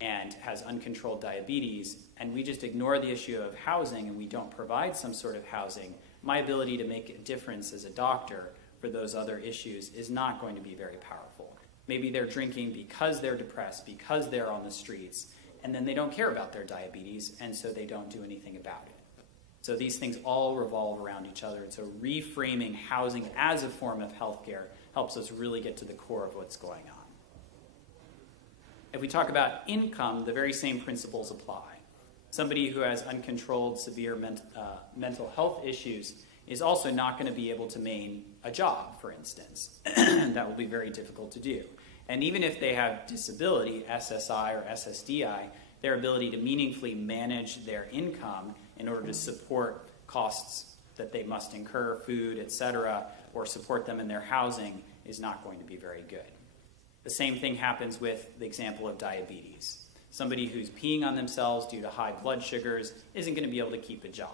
and has uncontrolled diabetes, and we just ignore the issue of housing and we don't provide some sort of housing, my ability to make a difference as a doctor for those other issues is not going to be very powerful. Maybe they're drinking because they're depressed, because they're on the streets, and then they don't care about their diabetes, and so they don't do anything about it. So these things all revolve around each other, and so reframing housing as a form of healthcare helps us really get to the core of what's going on. If we talk about income, the very same principles apply. Somebody who has uncontrolled severe mental health issues is also not going to be able to maintain a job, for instance. That will be very difficult to do. And even if they have disability, SSI or SSDI, their ability to meaningfully manage their income in order to support costs that they must incur, food, etc., or support them in their housing is not going to be very good. The same thing happens with the example of diabetes. Somebody who's peeing on themselves due to high blood sugars isn't going to be able to keep a job.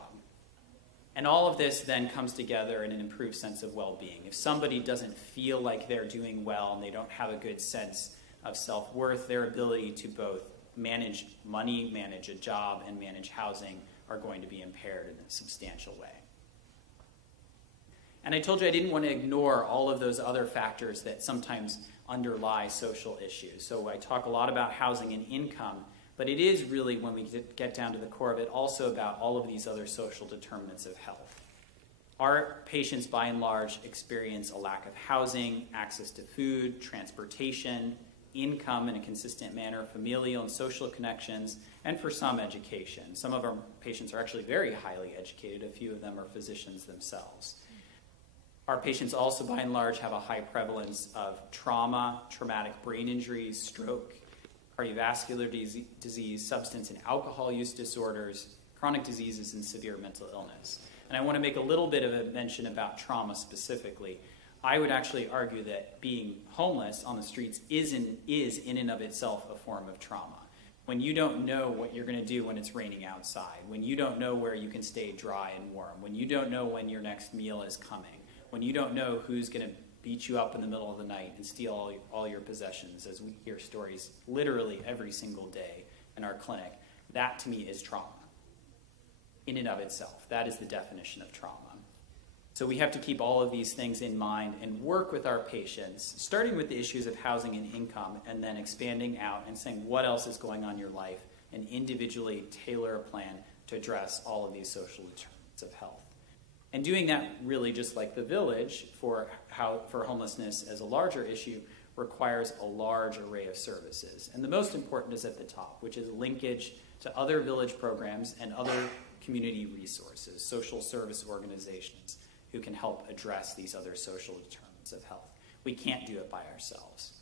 And all of this then comes together in an improved sense of well-being. If somebody doesn't feel like they're doing well and they don't have a good sense of self-worth, their ability to both manage money, manage a job, and manage housing are going to be impaired in a substantial way. And I told you I didn't want to ignore all of those other factors that sometimes underlie social issues. So I talk a lot about housing and income, but it is really, when we get down to the core of it, also about all of these other social determinants of health. Our patients, by and large, experience a lack of housing, access to food, transportation, income in a consistent manner, familial and social connections, and for some, education. Some of our patients are actually very highly educated. A few of them are physicians themselves. Our patients also, by and large, have a high prevalence of trauma, traumatic brain injuries, stroke, cardiovascular disease, substance and alcohol use disorders, chronic diseases, and severe mental illness. And I want to make a little bit of a mention about trauma specifically. I would actually argue that being homeless on the streets is in and of itself a form of trauma. When you don't know what you're going to do when it's raining outside, when you don't know where you can stay dry and warm, when you don't know when your next meal is coming, when you don't know who's going to beat you up in the middle of the night and steal all your possessions, as we hear stories literally every single day in our clinic, that to me is trauma in and of itself. That is the definition of trauma. So we have to keep all of these things in mind and work with our patients, starting with the issues of housing and income, and then expanding out and saying what else is going on in your life, and individually tailor a plan to address all of these social determinants of health. And doing that really, just like the village, for homelessness as a larger issue, requires a large array of services. And the most important is at the top, which is linkage to other village programs and other community resources, social service organizations, who can help address these other social determinants of health. We can't do it by ourselves.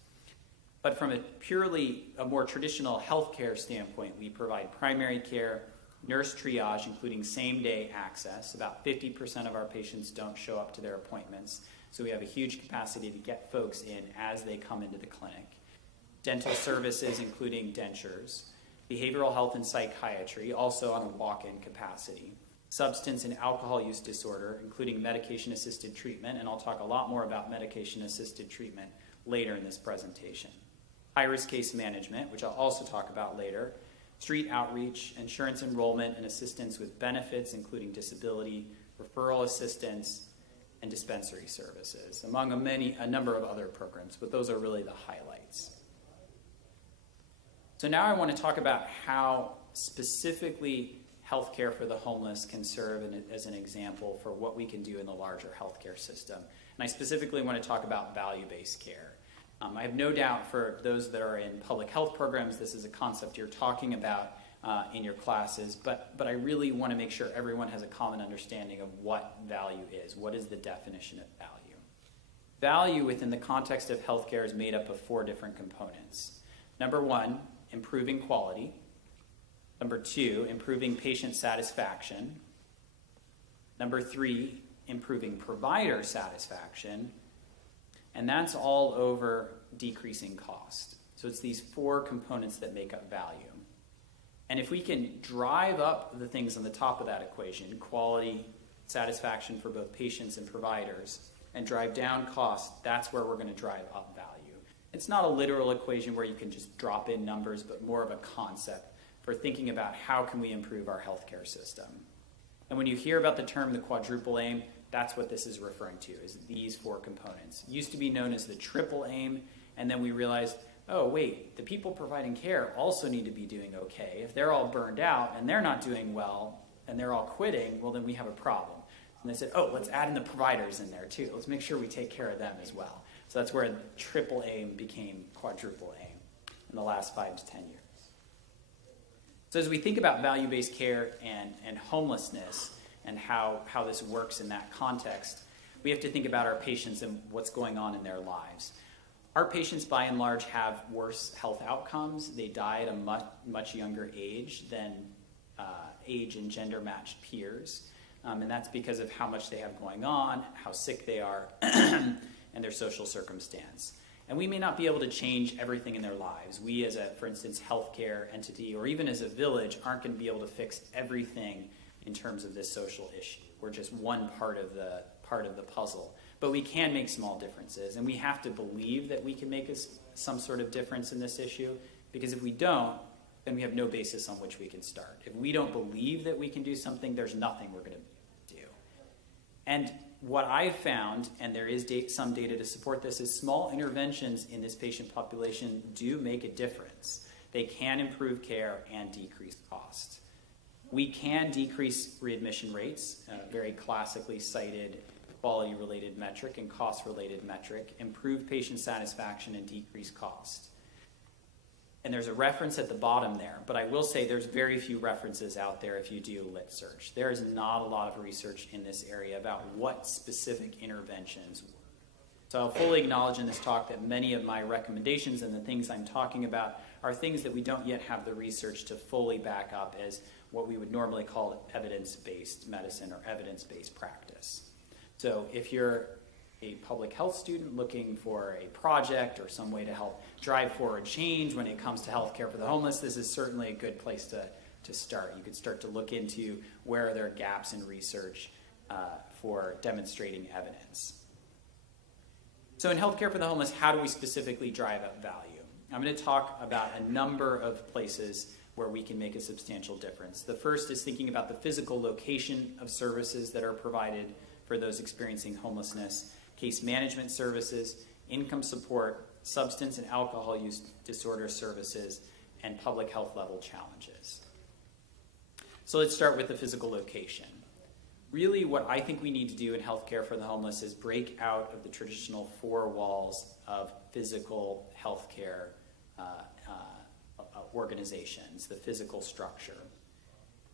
But from a more traditional healthcare standpoint, we provide primary care, nurse triage, including same-day access. About 50% of our patients don't show up to their appointments, so we have a huge capacity to get folks in as they come into the clinic. Dental services, including dentures. Behavioral health and psychiatry, also on a walk-in capacity. Substance and alcohol use disorder, including medication-assisted treatment, and I'll talk a lot more about medication-assisted treatment later in this presentation. High-risk case management, which I'll also talk about later. Street outreach, insurance enrollment, and assistance with benefits, including disability, referral assistance, and dispensary services, among a number of other programs, but those are really the highlights. So now I want to talk about how specifically healthcare for the homeless can serve as an example for what we can do in the larger healthcare system. And I specifically want to talk about value-based care. I have no doubt for those that are in public health programs, this is a concept you're talking about in your classes, but I really want to make sure everyone has a common understanding of what value is. What is the definition of value? Value within the context of healthcare is made up of 4 different components. Number 1, improving quality. Number 2, improving patient satisfaction. Number 3, improving provider satisfaction. And that's all over decreasing cost. So it's these 4 components that make up value. And if we can drive up the things on the top of that equation, quality, satisfaction for both patients and providers, and drive down cost, that's where we're going to drive up value. It's not a literal equation where you can just drop in numbers, but more of a concept for thinking about how can we improve our healthcare system. And when you hear about the term the quadruple aim, that's what this is referring to, is these 4 components. It used to be known as the triple aim, and then we realized, oh wait, the people providing care also need to be doing okay. If they're all burned out and they're not doing well and they're all quitting, well then we have a problem. And they said, oh, let's add in the providers in there too. Let's make sure we take care of them as well. So that's where triple aim became quadruple aim in the last 5 to 10 years. So as we think about value-based care and homelessness and how this works in that context, we have to think about our patients and what's going on in their lives. Our patients, by and large, have worse health outcomes. They die at a much younger age than age and gender-matched peers. And that's because of how much they have going on, how sick they are, and their social circumstance. And we may not be able to change everything in their lives. We as a, for instance, healthcare entity, or even as a village, aren't going to be able to fix everything in terms of this social issue. We're just one part of the puzzle. But we can make small differences, and we have to believe that we can make some sort of difference in this issue, because if we don't, then we have no basis on which we can start. If we don't believe that we can do something, there's nothing we're going to do. And what I've found, and there is some data to support this, is small interventions in this patient population do make a difference. They can improve care and decrease costs. We can decrease readmission rates, very classically cited quality-related metric and cost-related metric, improve patient satisfaction and decrease cost. And there's a reference at the bottom there, but I will say there's very few references out there if you do lit search. There is not a lot of research in this area about what specific interventions work. So I'll fully acknowledge in this talk that many of my recommendations and the things I'm talking about are things that we don't yet have the research to fully back up as what we would normally call evidence-based medicine or evidence-based practice. So if you're a public health student looking for a project or some way to help drive forward change when it comes to healthcare for the homeless, this is certainly a good place to start. You could start to look into where are there gaps in research for demonstrating evidence. So in healthcare for the homeless, how do we specifically drive up value? I'm going to talk about a number of places where we can make a substantial difference. The first is thinking about the physical location of services that are provided for those experiencing homelessness, case management services, income support, substance and alcohol use disorder services, and public health level challenges. So let's start with the physical location. Really what I think we need to do in healthcare for the homeless is break out of the traditional 4 walls of physical healthcare organizations, the physical structure.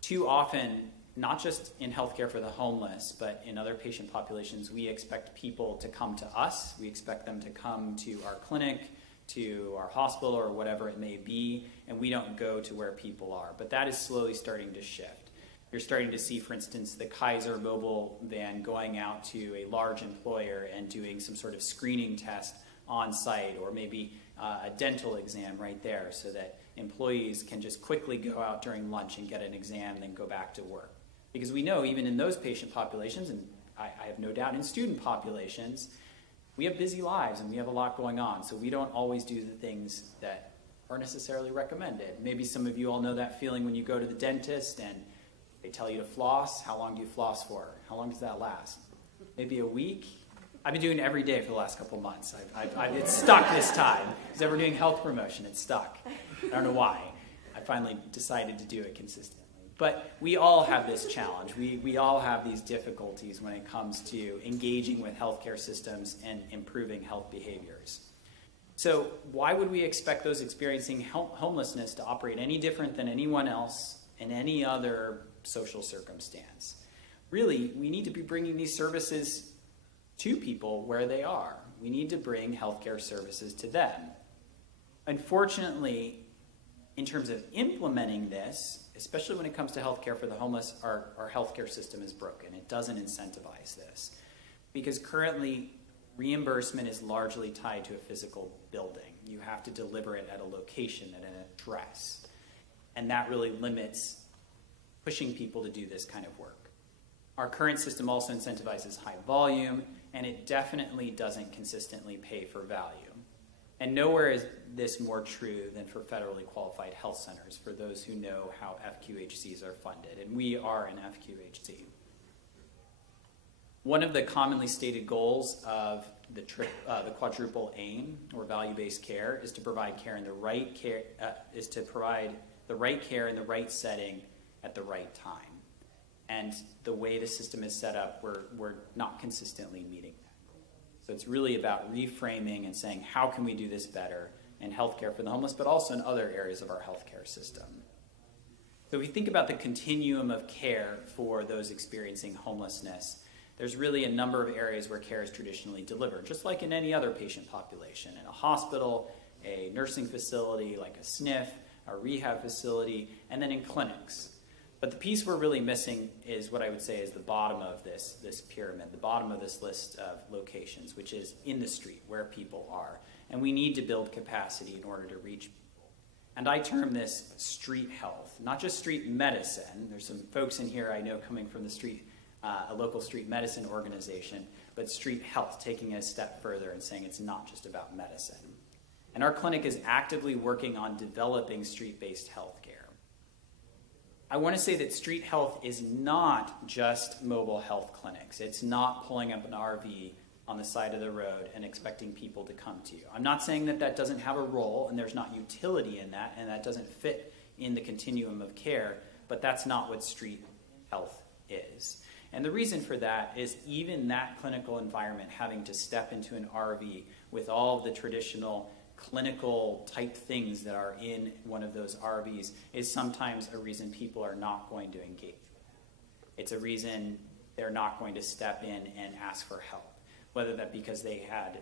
Too often, not just in healthcare for the homeless, but in other patient populations, we expect people to come to us. We expect them to come to our clinic, to our hospital, or whatever it may be, and we don't go to where people are. But that is slowly starting to shift. You're starting to see, for instance, the Kaiser mobile van going out to a large employer and doing some sort of screening test on site, or maybe a dental exam right there, so that employees can just quickly go out during lunch and get an exam and then go back to work. Because we know even in those patient populations, and I have no doubt in student populations, we have busy lives and we have a lot going on, so we don't always do the things that are necessarily recommended. Maybe some of you all know that feeling when you go to the dentist and they tell you to floss. How long do you floss for? How long does that last? Maybe a week? I've been doing it every day for the last couple of months. It's stuck this time. Because we're doing health promotion, it's stuck. I don't know why. I finally decided to do it consistently. But we all have this challenge. We all have these difficulties when it comes to engaging with healthcare systems and improving health behaviors. So why would we expect those experiencing homelessness to operate any different than anyone else in any other social circumstance? Really, we need to be bringing these services to people where they are. We need to bring healthcare services to them. Unfortunately, in terms of implementing this, especially when it comes to healthcare for the homeless, our healthcare system is broken. It doesn't incentivize this. Because currently, reimbursement is largely tied to a physical building. You have to deliver it at a location, at an address. And that really limits pushing people to do this kind of work. Our current system also incentivizes high volume, and it definitely doesn't consistently pay for value. And nowhere is this more true than for federally qualified health centers, for those who know how FQHCs are funded. And we are an FQHC. One of the commonly stated goals of the quadruple aim, or value-based care, is to provide care in the right care, provide the right care in the right setting at the right time. And the way the system is set up, we're not consistently meeting that. So it's really about reframing and saying, how can we do this better in healthcare for the homeless, but also in other areas of our healthcare system. So if we think about the continuum of care for those experiencing homelessness, there's really a number of areas where care is traditionally delivered, just like in any other patient population, in a hospital, a nursing facility like a SNF, a rehab facility, and then in clinics. But the piece we're really missing is what I would say is the bottom of this pyramid, the bottom of this list of locations, which is in the street where people are. And we need to build capacity in order to reach people. And I term this street health, not just street medicine. There's some folks in here I know coming from the street, a local street medicine organization, but street health, taking it a step further and saying it's not just about medicine. And our clinic is actively working on developing street-based health care. I want to say that street health is not just mobile health clinics. It's not pulling up an RV on the side of the road and expecting people to come to you. I'm not saying that that doesn't have a role and there's not utility in that and that doesn't fit in the continuum of care, but that's not what street health is. And the reason for that is even that clinical environment having to step into an RV with all of the traditional clinical type things that are in one of those RVs is sometimes a reason people are not going to engage with that. It's a reason they're not going to step in and ask for help, whether that be because they had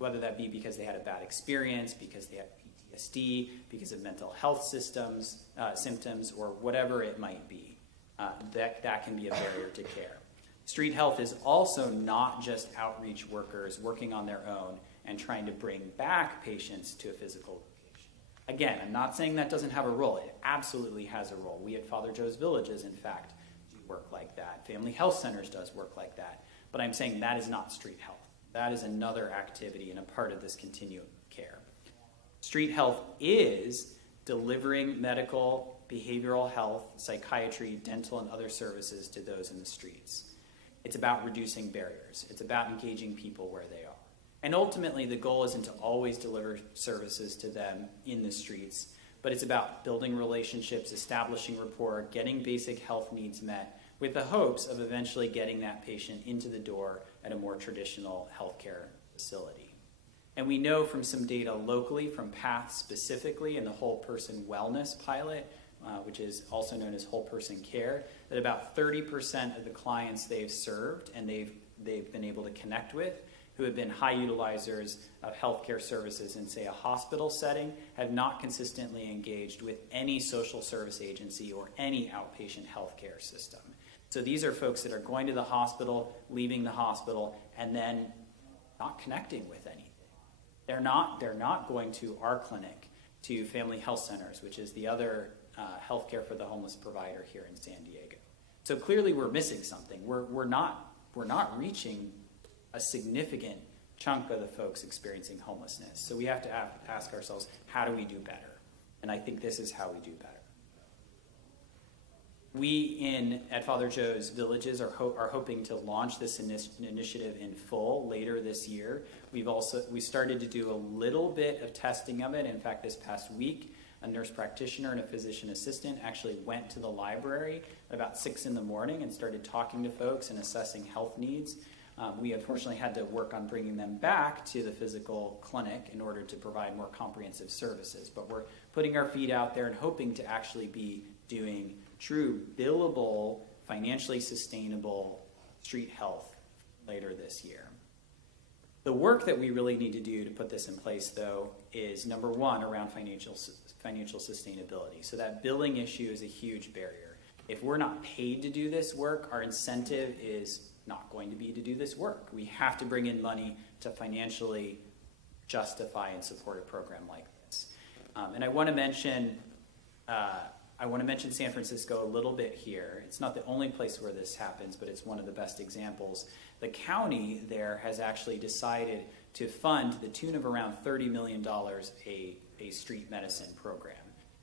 a bad experience, because they have PTSD, because of mental health symptoms, or whatever it might be. That can be a barrier to care. Street health is also not just outreach workers working on their own and trying to bring back patients to a physical location. Again, I'm not saying that doesn't have a role. It absolutely has a role. We at Father Joe's Villages, in fact, do work like that. Family Health Centers does work like that. But I'm saying that is not street health. That is another activity and a part of this continuum of care. Street health is delivering medical, behavioral health, psychiatry, dental, and other services to those in the streets. It's about reducing barriers. It's about engaging people where they are. And ultimately, the goal isn't to always deliver services to them in the streets, but it's about building relationships, establishing rapport, getting basic health needs met, with the hopes of eventually getting that patient into the door at a more traditional healthcare facility. And we know from some data locally, from PATH specifically, and the Whole Person Wellness Pilot, which is also known as Whole Person Care, that about 30% of the clients they've served and they've been able to connect with, who have been high utilizers of healthcare services in, say, a hospital setting, have not consistently engaged with any social service agency or any outpatient healthcare system. So these are folks that are going to the hospital, leaving the hospital, and then not connecting with anything. They're not going to our clinic, to Family Health Centers, which is the other healthcare for the homeless provider here in San Diego. So clearly we're missing something. We're not reaching a significant chunk of the folks experiencing homelessness. So we have to ask ourselves, how do we do better? And I think this is how we do better. We at Father Joe's Villages are hoping to launch this initiative in full later this year. We started to do a little bit of testing of it. In fact, this past week, a nurse practitioner and a physician assistant actually went to the library at about 6 in the morning and started talking to folks and assessing health needs. We unfortunately had to work on bringing them back to the physical clinic in order to provide more comprehensive services. But we're putting our feet out there and hoping to actually be doing true billable, financially sustainable street health later this year. The work that we really need to do to put this in place, though, is number one, around financial sustainability. So that billing issue is a huge barrier. If we're not paid to do this work, our incentive is not going to be to do this work. We have to bring in money to financially justify and support a program like this. And I want to mention San Francisco a little bit here. It's not the only place where this happens, but it's one of the best examples. The county there has actually decided to fund to the tune of around $30 million a street medicine program.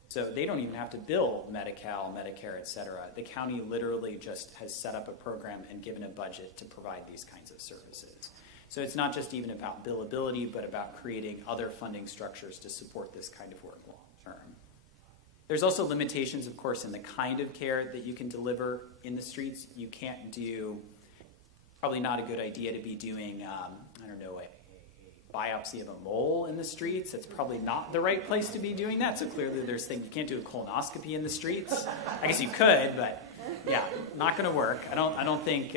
So they don't even have to bill Medi-Cal, Medicare, et cetera. The county literally just has set up a program and given a budget to provide these kinds of services. So it's not just even about billability, but about creating other funding structures to support this kind of work long term. There's also limitations, of course, in the kind of care that you can deliver in the streets. You can't do, probably not a good idea to be doing, I don't know, a biopsy of a mole in the streets. It's probably not the right place to be doing that. So clearly there's things, you can't do a colonoscopy in the streets. I guess you could, but yeah, not going to work. I don't think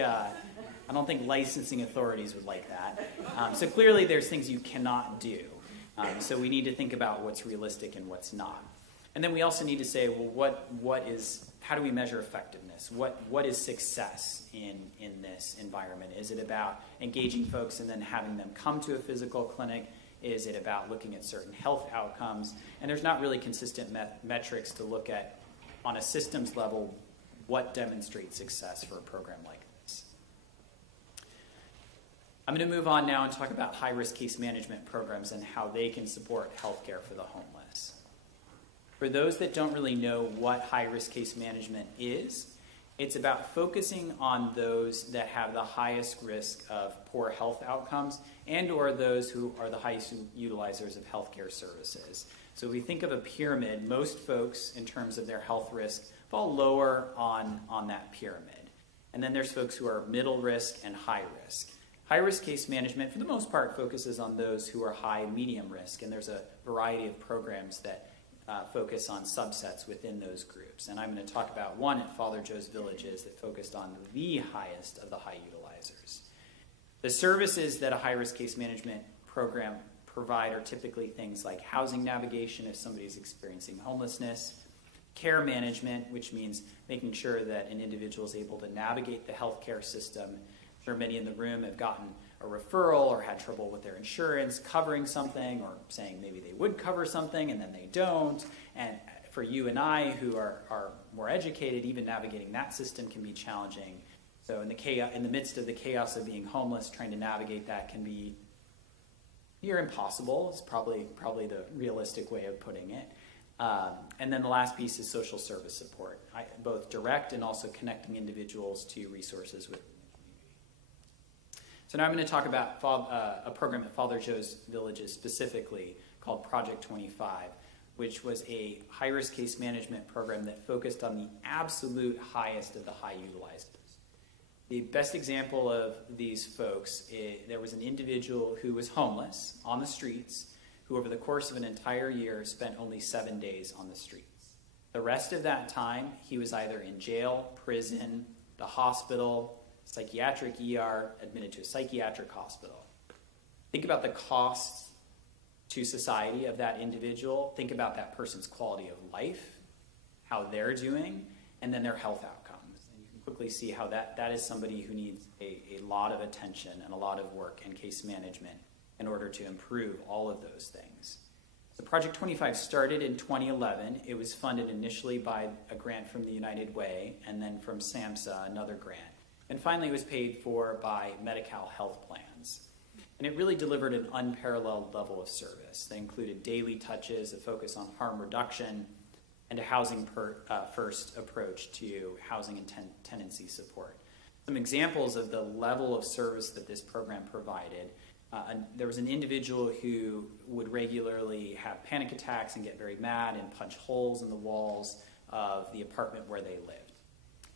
licensing authorities would like that. So clearly there's things you cannot do. So we need to think about what's realistic and what's not. And then we also need to say, well, how do we measure effectiveness? What is success in this environment? Is it about engaging folks and then having them come to a physical clinic? Is it about looking at certain health outcomes? And there's not really consistent metrics to look at on a systems level what demonstrates success for a program like this. I'm going to move on now and talk about high-risk case management programs and how they can support healthcare for the homeless. For those that don't really know what high-risk case management is, it's about focusing on those that have the highest risk of poor health outcomes and or those who are the highest utilizers of healthcare services. So if we think of a pyramid, most folks, in terms of their health risk, fall lower on that pyramid. And then there's folks who are middle risk and high risk. High-risk case management, for the most part, focuses on those who are high, medium risk, and there's a variety of programs that focus on subsets within those groups. And I'm going to talk about one at Father Joe's Villages that focused on the highest of the high utilizers. The services that a high-risk case management program provide are typically things like housing navigation if somebody's experiencing homelessness, care management, which means making sure that an individual is able to navigate the healthcare system. I'm sure many in the room have gotten a referral or had trouble with their insurance covering something or saying maybe they would cover something and then they don't. And for you and I who are more educated, even navigating that system can be challenging. So in the midst of the chaos of being homeless, trying to navigate that can be near impossible. It's probably the realistic way of putting it. And then the last piece is social service support, both direct and also connecting individuals to resources within the community. So now I'm going to talk about a program at Father Joe's Villages specifically called Project 25, which was a high-risk case management program that focused on the absolute highest of the high utilizers. The best example of these folks, there was an individual who was homeless on the streets, who over the course of an entire year spent only 7 days on the streets. The rest of that time, he was either in jail, prison, the hospital, psychiatric ER, admitted to a psychiatric hospital. Think about the costs to society of that individual. Think about that person's quality of life, how they're doing, and then their health outcomes. And you can quickly see how that is somebody who needs a lot of attention and a lot of work and case management in order to improve all of those things. So Project 25 started in 2011. It was funded initially by a grant from the United Way and then from SAMHSA, another grant. And finally it was paid for by Medi-Cal health plans. And it really delivered an unparalleled level of service. They included daily touches, a focus on harm reduction, and a housing first approach to housing and tenancy support. Some examples of the level of service that this program provided. There was an individual who would regularly have panic attacks and get very mad and punch holes in the walls of the apartment where they lived.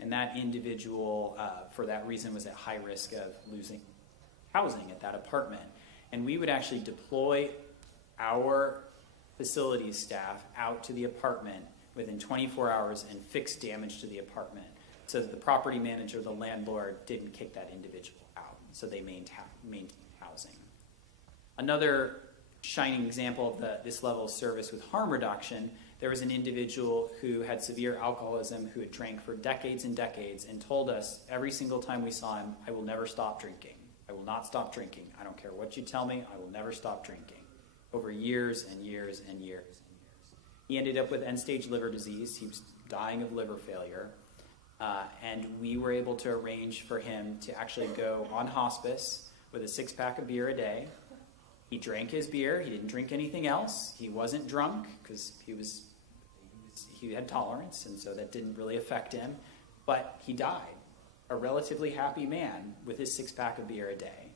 And that individual, for that reason, was at high risk of losing housing at that apartment. And we would actually deploy our facilities staff out to the apartment within 24 hours and fix damage to the apartment so that the property manager, the landlord, didn't kick that individual out. So they maintained housing. Another shining example of this level of service with harm reduction, there was an individual who had severe alcoholism who had drank for decades and decades and told us every single time we saw him, I will never stop drinking. I will not stop drinking. I don't care what you tell me, I will never stop drinking. Over years and years and years and years. He ended up with end-stage liver disease. He was dying of liver failure. And we were able to arrange for him to actually go on hospice with a 6-pack of beer a day He drank his beer. He didn't drink anything else. He wasn't drunk because he had tolerance, and so that didn't really affect him. But he died, a relatively happy man with his 6-pack of beer a day.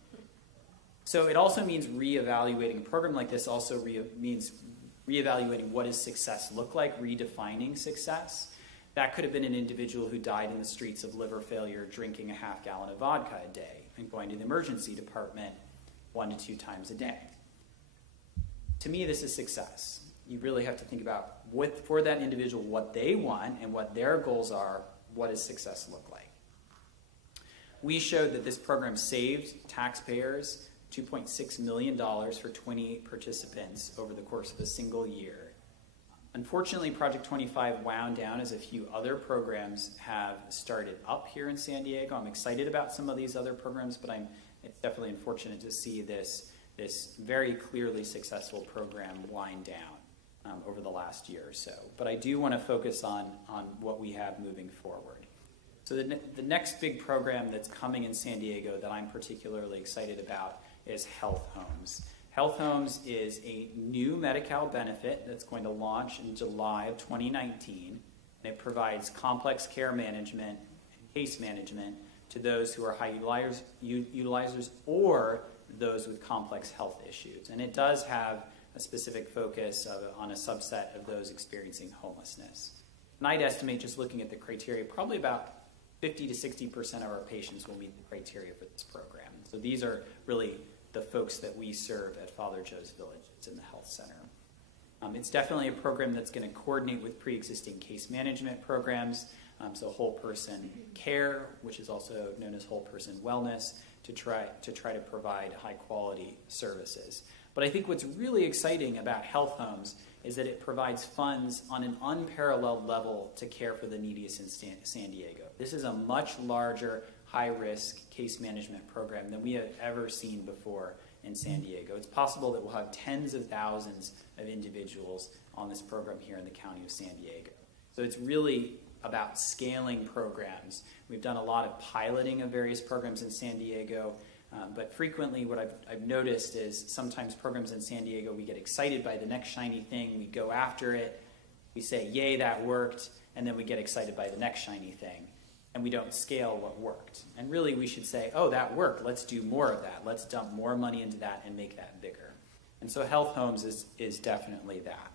So it also means reevaluating. A program like this also means reevaluating what does success look like, redefining success. That could have been an individual who died in the streets of liver failure, drinking a half gallon of vodka a day and going to the emergency department 1 to 2 times a day. To me, this is success. You really have to think about, for that individual, what they want and what their goals are. What does success look like? We showed that this program saved taxpayers $2.6 million for 20 participants over the course of a single year. Unfortunately, Project 25 wound down as a few other programs have started up here in San Diego. I'm excited about some of these other programs, but it's definitely unfortunate to see this very clearly successful program wind down over the last year or so. But I do want to focus on what we have moving forward. So the next big program that's coming in San Diego that I'm particularly excited about is Health Homes. Health Homes is a new Medi-Cal benefit that's going to launch in July of 2019, and it provides complex care management and case management to those who are high utilizers or those with complex health issues. And it does have a specific focus on a subset of those experiencing homelessness. And I'd estimate, just looking at the criteria, probably about 50 to 60% of our patients will meet the criteria for this program. So these are really the folks that we serve at Father Joe's Villages in the health center. It's definitely a program that's going to coordinate with pre-existing case management programs, so whole person care, which is also known as whole person wellness, to try to provide high quality services. But I think what's really exciting about Health Homes is that it provides funds on an unparalleled level to care for the neediest in San Diego. This is a much larger, high-risk case management program than we have ever seen before in San Diego. It's possible that we'll have tens of thousands of individuals on this program here in the county of San Diego. So it's really about scaling programs. We've done a lot of piloting of various programs in San Diego, but frequently what I've noticed is sometimes programs in San Diego, we get excited by the next shiny thing, we go after it, we say, yay, that worked, and then we get excited by the next shiny thing, and we don't scale what worked. And really we should say, oh, that worked, let's do more of that, let's dump more money into that and make that bigger. And so Health Homes is definitely that.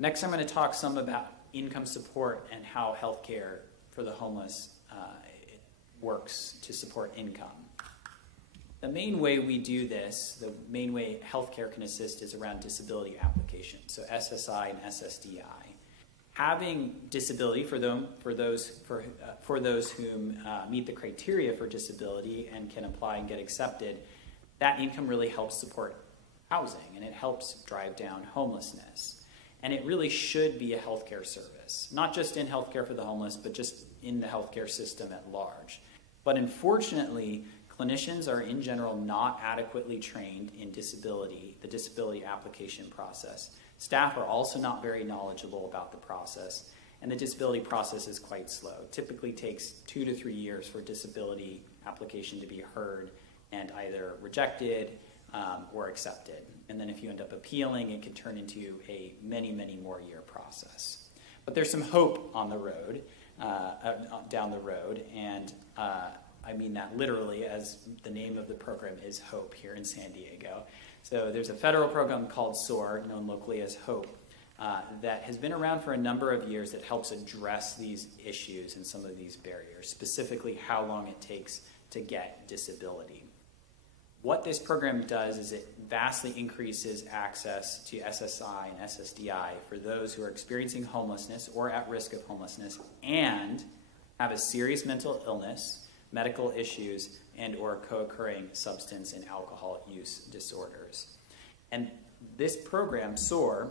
Next, I'm going to talk some about income support and how healthcare for the homeless works to support income. The main way we do this, the main way healthcare can assist, is around disability application, so SSI and SSDI. Having disability for those whom meet the criteria for disability and can apply and get accepted, that income really helps support housing and it helps drive down homelessness. And it really should be a healthcare service, not just in healthcare for the homeless, but just in the healthcare system at large. But unfortunately, clinicians are in general not adequately trained in the disability application process. Staff are also not very knowledgeable about the process, and the disability process is quite slow. It typically takes 2 to 3 years for disability application to be heard and either rejected or accepted. And then if you end up appealing, it can turn into a many, many more year process. But there's some hope on the road, down the road, and I mean that literally, as the name of the program is HOPE here in San Diego. So there's a federal program called SOAR, known locally as HOPE, that has been around for a number of years that helps address these issues and some of these barriers, specifically how long it takes to get disability. What this program does is it vastly increases access to SSI and SSDI for those who are experiencing homelessness or at risk of homelessness and have a serious mental illness, medical issues, and or co-occurring substance and alcohol use disorders. And this program, SOAR,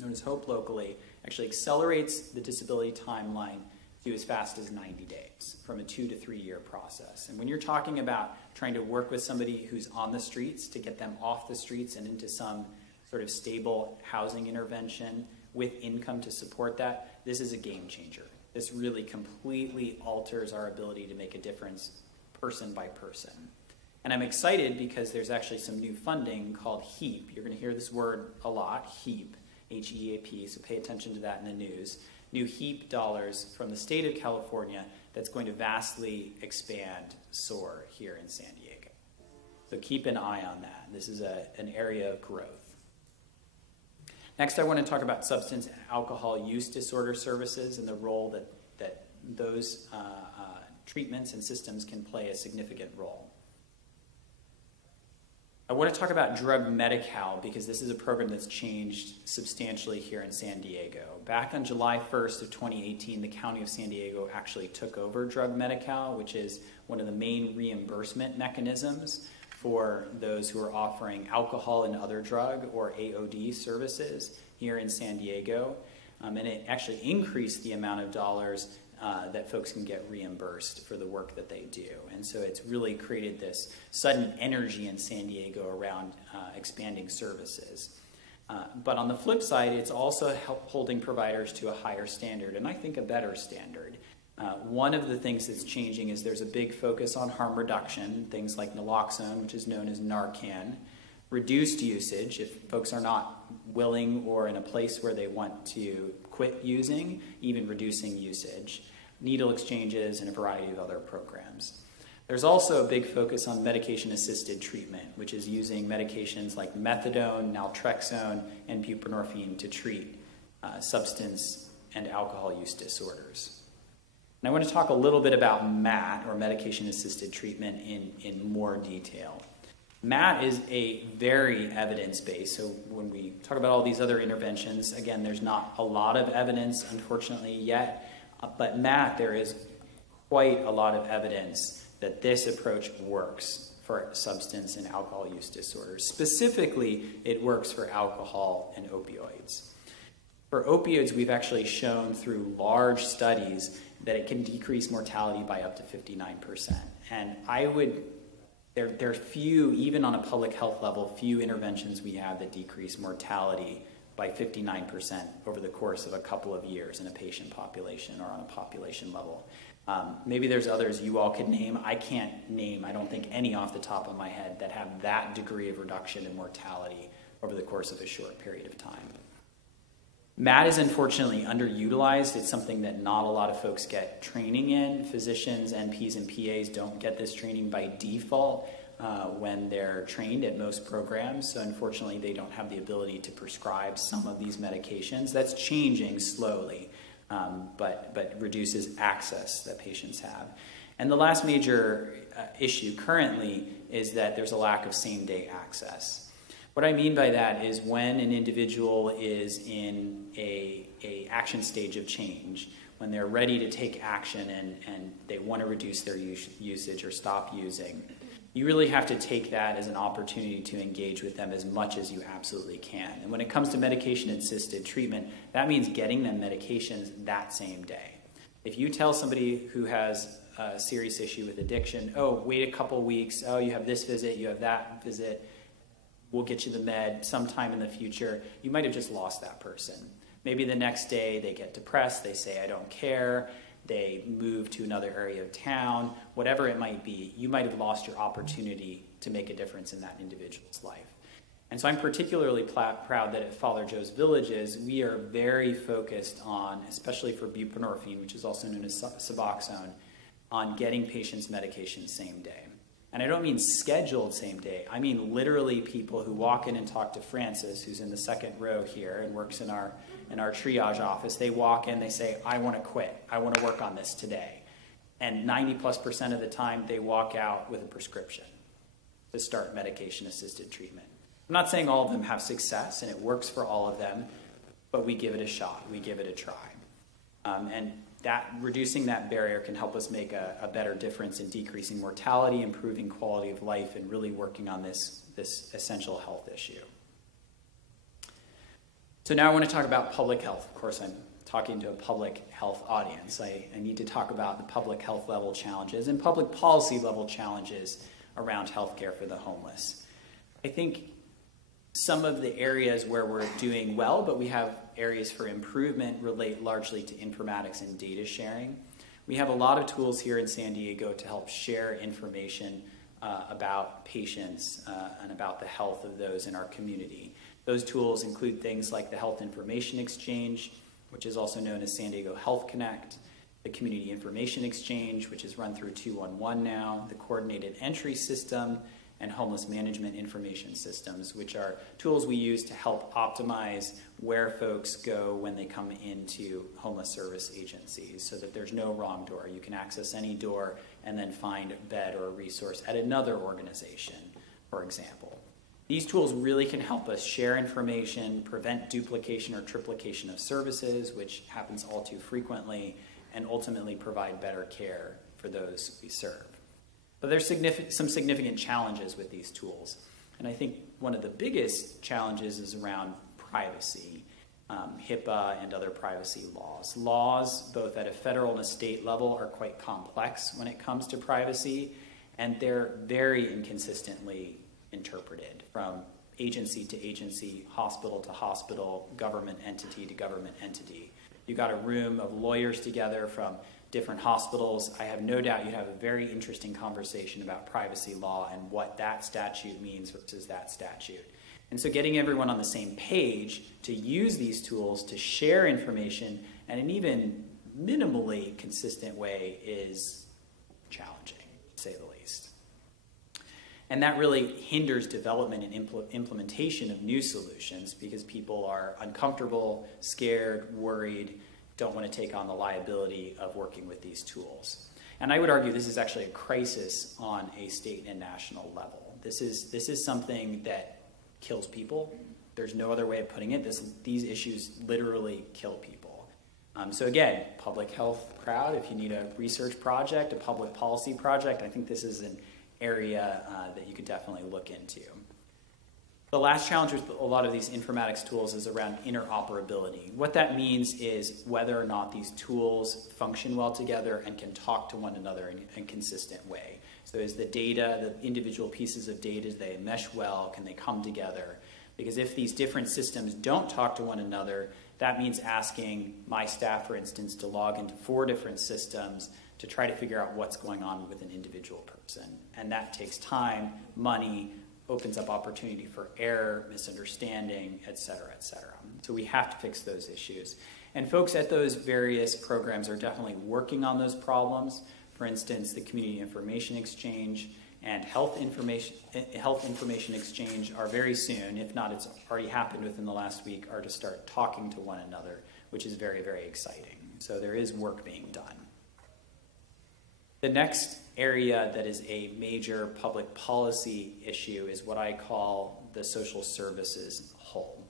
known as HOPE locally, actually accelerates the disability timeline to as fast as 90 days from a 2 to 3 year process. And when you're talking about trying to work with somebody who's on the streets to get them off the streets and into some sort of stable housing intervention with income to support that, this is a game changer. This really completely alters our ability to make a difference person by person. And I'm excited because there's actually some new funding called HEAP. You're going to hear this word a lot, HEAP, H-E-A-P, so pay attention to that in the news. New HEAP dollars from the state of California that's going to vastly expand SOAR here in San Diego. So keep an eye on that. This is an area of growth. Next, I want to talk about substance and alcohol use disorder services and the role that those treatments and systems can play a significant role. I want to talk about Drug Medi-Cal because this is a program that's changed substantially here in San Diego. Back on July 1st of 2018, the County of San Diego actually took over Drug Medi-Cal, which is one of the main reimbursement mechanisms for those who are offering alcohol and other drug or AOD services here in San Diego. And it actually increased the amount of dollars that folks can get reimbursed for the work that they do. And so it's really created this sudden energy in San Diego around expanding services. But on the flip side, it's also holding providers to a higher standard, and I think a better standard. One of the things that's changing is there's a big focus on harm reduction, things like naloxone, which is known as Narcan, reduced usage if folks are not willing or in a place where they want to quit using, even reducing usage, needle exchanges, and a variety of other programs. There's also a big focus on medication-assisted treatment, which is using medications like methadone, naltrexone, and buprenorphine to treat substance and alcohol use disorders. And I want to talk a little bit about MAT, or medication-assisted treatment, in more detail. MAT is a very evidence-based, so when we talk about all these other interventions, again, there's not a lot of evidence, unfortunately, yet, but MAT, there is quite a lot of evidence that this approach works for substance and alcohol use disorders. Specifically, it works for alcohol and opioids. For opioids, we've actually shown through large studies that it can decrease mortality by up to 59%. And there are few, even on a public health level, few interventions we have that decrease mortality by 59% over the course of a couple of years in a patient population or on a population level. Maybe there's others you all could name. I can't name, I don't think, any off the top of my head that have that degree of reduction in mortality over the course of a short period of time. MAT is unfortunately underutilized. It's something that not a lot of folks get training in. Physicians, NPs, and PAs don't get this training by default when they're trained at most programs. So unfortunately, they don't have the ability to prescribe some of these medications. That's changing slowly, but reduces access that patients have. And the last major issue currently is that there's a lack of same-day access. What I mean by that is when an individual is in a action stage of change, when they're ready to take action and they want to reduce their usage or stop using, you really have to take that as an opportunity to engage with them as much as you absolutely can. And when it comes to medication-assisted treatment, that means getting them medications that same day. If you tell somebody who has a serious issue with addiction, oh, wait a couple weeks, oh, you have this visit, you have that visit, we'll get you the med sometime in the future, you might have just lost that person. Maybe the next day they get depressed, they say, I don't care, they move to another area of town, whatever it might be, you might have lost your opportunity to make a difference in that individual's life. And so I'm particularly proud that at Father Joe's Villages, we are very focused on, especially for buprenorphine, which is also known as Suboxone, on getting patients medication same day. And I don't mean scheduled same day. I mean literally people who walk in and talk to Francis, who's in the second row here and works in our triage office. They walk in, they say, I want to quit. I want to work on this today. And 90+% of the time, they walk out with a prescription to start medication-assisted treatment. I'm not saying all of them have success, and it works for all of them, but we give it a shot. We give it a try. And that reducing that barrier can help us make a better difference in decreasing mortality, improving quality of life, and really working on this essential health issue. So now I want to talk about public health. Of course, I'm talking to a public health audience. I need to talk about the public health level challenges and public policy level challenges around healthcare for the homeless. I think some of the areas where we're doing well, but we have areas for improvement, relate largely to informatics and data sharing. We have a lot of tools here in San Diego to help share information about patients and about the health of those in our community. Those tools include things like the Health Information Exchange, which is also known as San Diego Health Connect, the Community Information Exchange, which is run through 211 now, the Coordinated Entry System, and Homeless Management Information Systems, which are tools we use to help optimize where folks go when they come into homeless service agencies so that there's no wrong door. You can access any door and then find a bed or a resource at another organization, for example. These tools really can help us share information, prevent duplication or triplication of services, which happens all too frequently, and ultimately provide better care for those we serve. But there's some significant challenges with these tools. And I think one of the biggest challenges is around privacy, HIPAA and other privacy laws. Laws, both at a federal and a state level, are quite complex when it comes to privacy, and they're very inconsistently interpreted from agency to agency, hospital to hospital, government entity to government entity. You got a room of lawyers together from different hospitals. I have no doubt you'd have a very interesting conversation about privacy law and what that statute means versus that statute. And so getting everyone on the same page to use these tools to share information in an even minimally consistent way is challenging, to say the least. And that really hinders development and implementation of new solutions because people are uncomfortable, scared, worried, don't want to take on the liability of working with these tools. And I would argue this is actually a crisis on a state and national level. This is something that kills people. There's no other way of putting it. These issues literally kill people. So again, public health crowd, if you need a research project, a public policy project, I think this is an area that you could definitely look into. The last challenge with a lot of these informatics tools is around interoperability. What that means is whether or not these tools function well together and can talk to one another in a consistent way. So is the data, the individual pieces of data, do they mesh well? Can they come together? Because if these different systems don't talk to one another, that means asking my staff, for instance, to log into 4 different systems to try to figure out what's going on with an individual person. And that takes time, money, opens up opportunity for error, misunderstanding, et cetera, et cetera. So we have to fix those issues. And folks at those various programs are definitely working on those problems. For instance, the Community Information Exchange and Health Information Exchange are very soon, if not it's already happened within the last week, are to start talking to one another, which is very, very exciting. So there is work being done. The next area that is a major public policy issue is what I call the social services whole.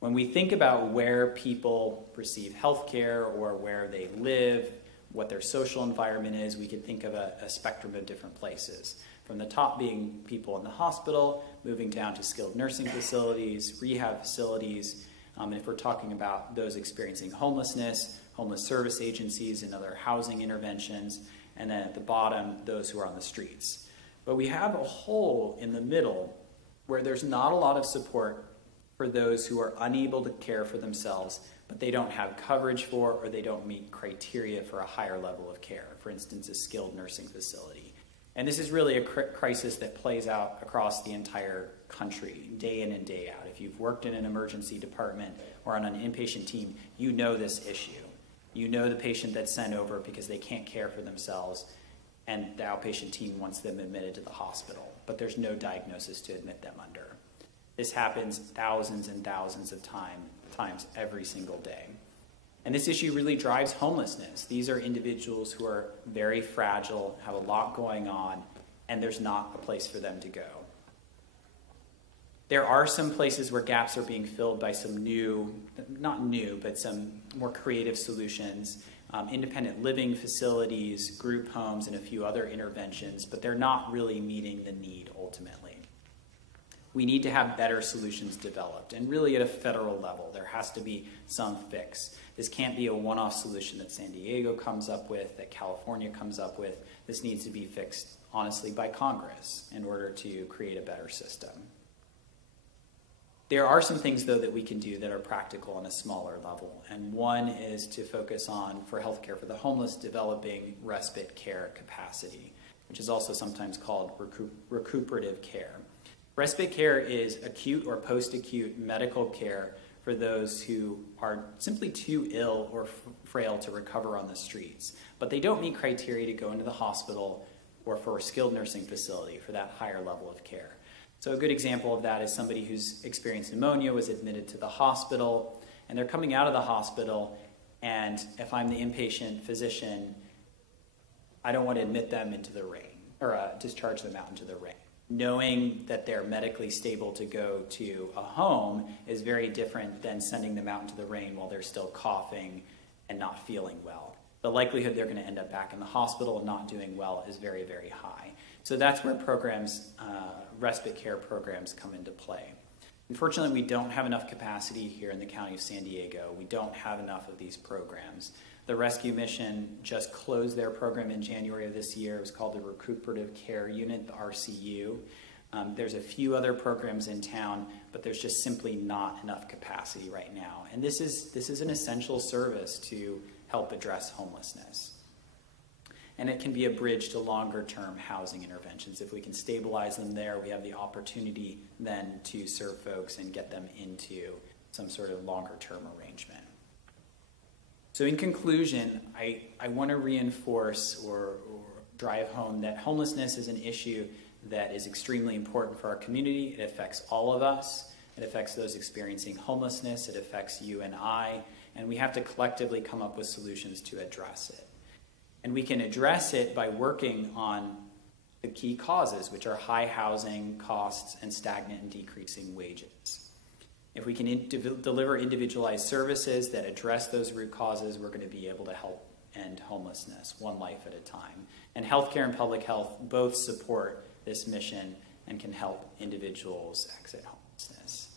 When we think about where people receive health care or where they live, what their social environment is, we can think of a spectrum of different places. From the top being people in the hospital, moving down to skilled nursing facilities, rehab facilities, and if we're talking about those experiencing homelessness, homeless service agencies and other housing interventions, and then at the bottom, those who are on the streets. But we have a hole in the middle where there's not a lot of support for those who are unable to care for themselves, but they don't have coverage for or they don't meet criteria for a higher level of care, for instance, a skilled nursing facility. And this is really a crisis that plays out across the entire country, day in and day out. If you've worked in an emergency department or on an inpatient team, you know this issue. You know the patient that's sent over because they can't care for themselves, and the outpatient team wants them admitted to the hospital, but there's no diagnosis to admit them under. This happens thousands and thousands of times every single day. And this issue really drives homelessness. These are individuals who are very fragile, have a lot going on, and there's not a place for them to go. There are some places where gaps are being filled by some but some more creative solutions, independent living facilities, group homes, and a few other interventions, but they're not really meeting the need ultimately. We need to have better solutions developed, and really at a federal level, there has to be some fix. This can't be a one-off solution that San Diego comes up with, that California comes up with. This needs to be fixed, honestly, by Congress in order to create a better system. There are some things, though, that we can do that are practical on a smaller level, and one is to focus on, for healthcare for the homeless, developing respite care capacity. which is also sometimes called recuperative care. Respite care is acute or post-acute medical care for those who are simply too ill or frail to recover on the streets, but they don't meet criteria to go into the hospital or for a skilled nursing facility for that higher level of care. So a good example of that is somebody who's experienced pneumonia, was admitted to the hospital, and they're coming out of the hospital, and if I'm the inpatient physician, I don't want to admit them into the rain, or discharge them out into the rain. Knowing that they're medically stable to go to a home is very different than sending them out into the rain while they're still coughing and not feeling well. The likelihood they're going to end up back in the hospital and not doing well is very, very high. So that's where programs, respite care programs, come into play. Unfortunately, we don't have enough capacity here in the county of San Diego. We don't have enough of these programs. The Rescue Mission just closed their program in January of this year. It was called the Recuperative Care Unit, the RCU. There's a few other programs in town, but there's just simply not enough capacity right now. And this is an essential service to help address homelessness. And it can be a bridge to longer-term housing interventions. If we can stabilize them there, we have the opportunity then to serve folks and get them into some sort of longer-term arrangement. So in conclusion, I want to reinforce or drive home that homelessness is an issue that is extremely important for our community. It affects all of us. It affects those experiencing homelessness. It affects you and I. And we have to collectively come up with solutions to address it. And we can address it by working on the key causes, which are high housing costs and stagnant and decreasing wages. If we can deliver individualized services that address those root causes, we're going to be able to help end homelessness one life at a time. And healthcare and public health both support this mission and can help individuals exit homelessness.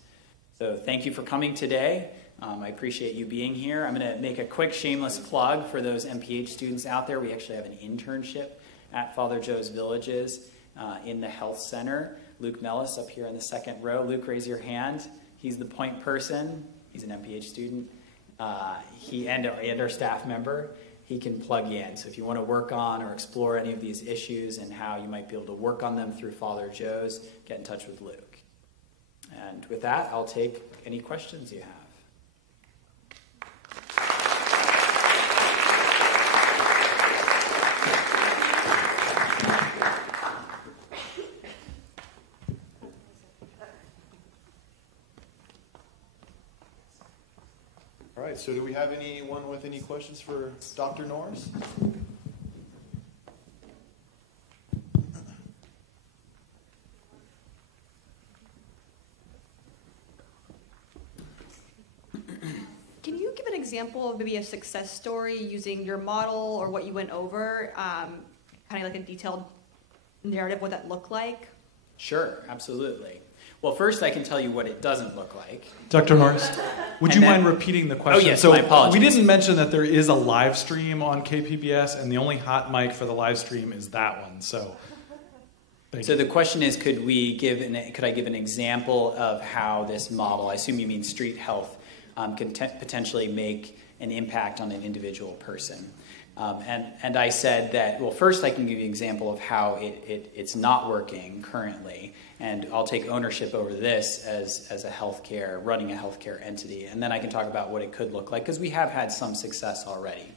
So thank you for coming today. I appreciate you being here. I'm going to make a quick shameless plug for those MPH students out there. We actually have an internship at Father Joe's Villages in the health center. Luke Mellis up here in the second row. Luke, raise your hand. He's the point person. He's an MPH student. And our staff member. He can plug you in. So if you want to work on or explore any of these issues and how you might be able to work on them through Father Joe's, get in touch with Luke. And with that, I'll take any questions you have. All right, so do we have anyone with any questions for Dr. Norris? Can you give an example of maybe a success story using your model or what you went over, kind of like a detailed narrative, what that looked like? Sure, absolutely. Well, first I can tell you what it doesn't look like. Dr. Norris, would you mind repeating the question? Oh, yes, my apologies. We didn't mention that there is a live stream on KPBS, and the only hot mic for the live stream is that one. So the question is, could I give an example of how this model, I assume you mean street health, can potentially make an impact on an individual person? And I said that, well, first I can give you an example of how it's not working currently, and I'll take ownership over this as running a healthcare entity, and then I can talk about what it could look like, because we have had some success already,